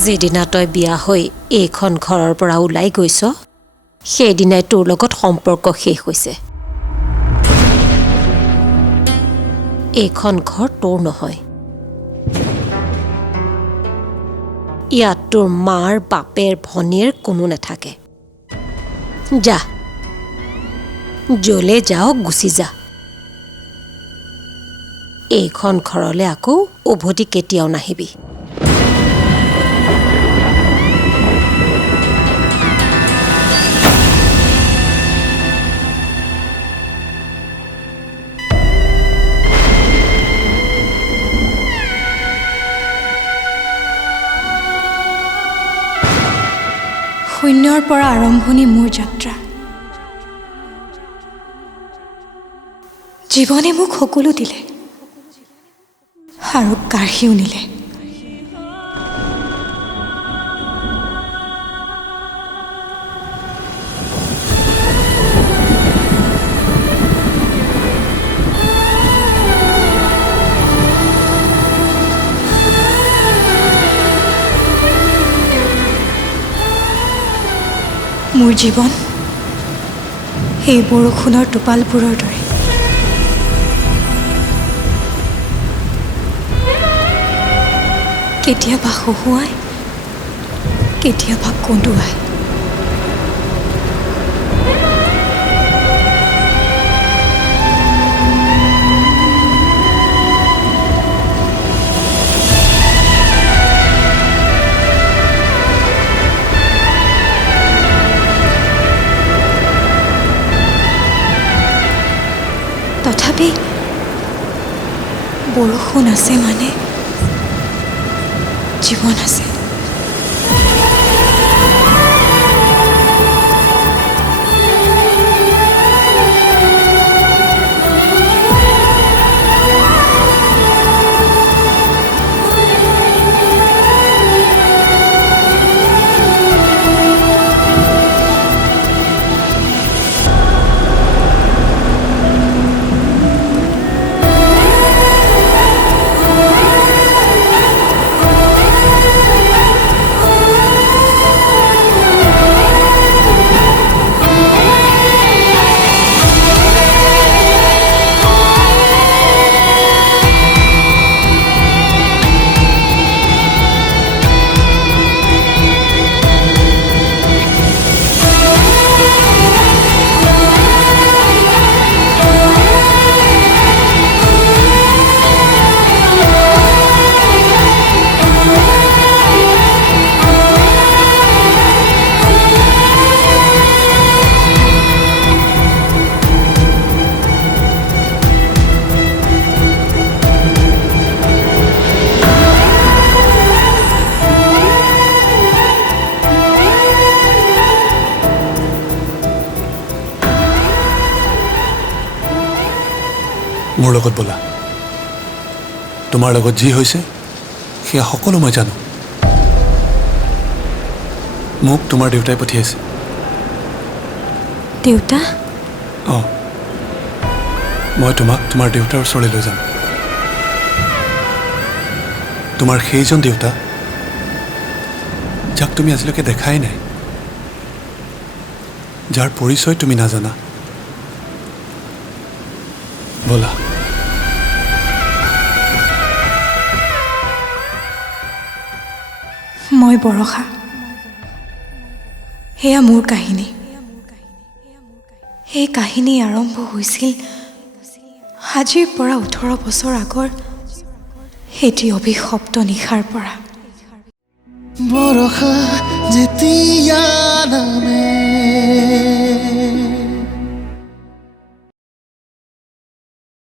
যেদিনা তই বিয়া হৈ এইখন ঘৰৰ পৰা ওলাই গৈছ সেইদিনাই তোৰ লগত সম্পৰ্ক শেষ হৈছে এইখন ঘৰ তোৰ নহয় ইয়াত তোৰ মাৰ বাপেৰ ভনীৰ কোনো নাথাকে যা জলে যাও গুচি যা এইখন ঘৰলৈ আকৌ উভতি কেতিয়াও নাহিবি শূন্যৰ পৰা আৰম্ভণি মোৰ যাত্ৰা জীৱনে মোক সকলো দিলে আৰু কাঢ়িও নিলে মোৰ জীৱন সেই বৰষুণৰ টোপালবোৰৰ দৰে কেতিয়াবা হহুৱাই কেতিয়াবা কন্দুৱাই তথাপি বৰষুণ আছে মানে জীৱন আছে মোৰ লগত বলা তোমাৰ লগত যি হৈছে সেয়া সকলো মই জানো মোক তোমাৰ দেউতাই পঠিয়াইছে দেউতা মই তোমাক তোমাৰ দেউতাৰ ওচৰলৈ লৈ যাম তোমাৰ সেইজন দেউতা যাক তুমি আজিলৈকে দেখাই নাই যাৰ পৰিচয় তুমি নাজানা বলা মই বৰষা এয়া মোৰ কাহিনী এই কাহিনী আৰম্ভ হৈছিল আজিৰ পৰা 18 বছৰ আগৰ এটি অভিশপ্ত নিশাৰ পৰা বৰষা যেতিয়া নামে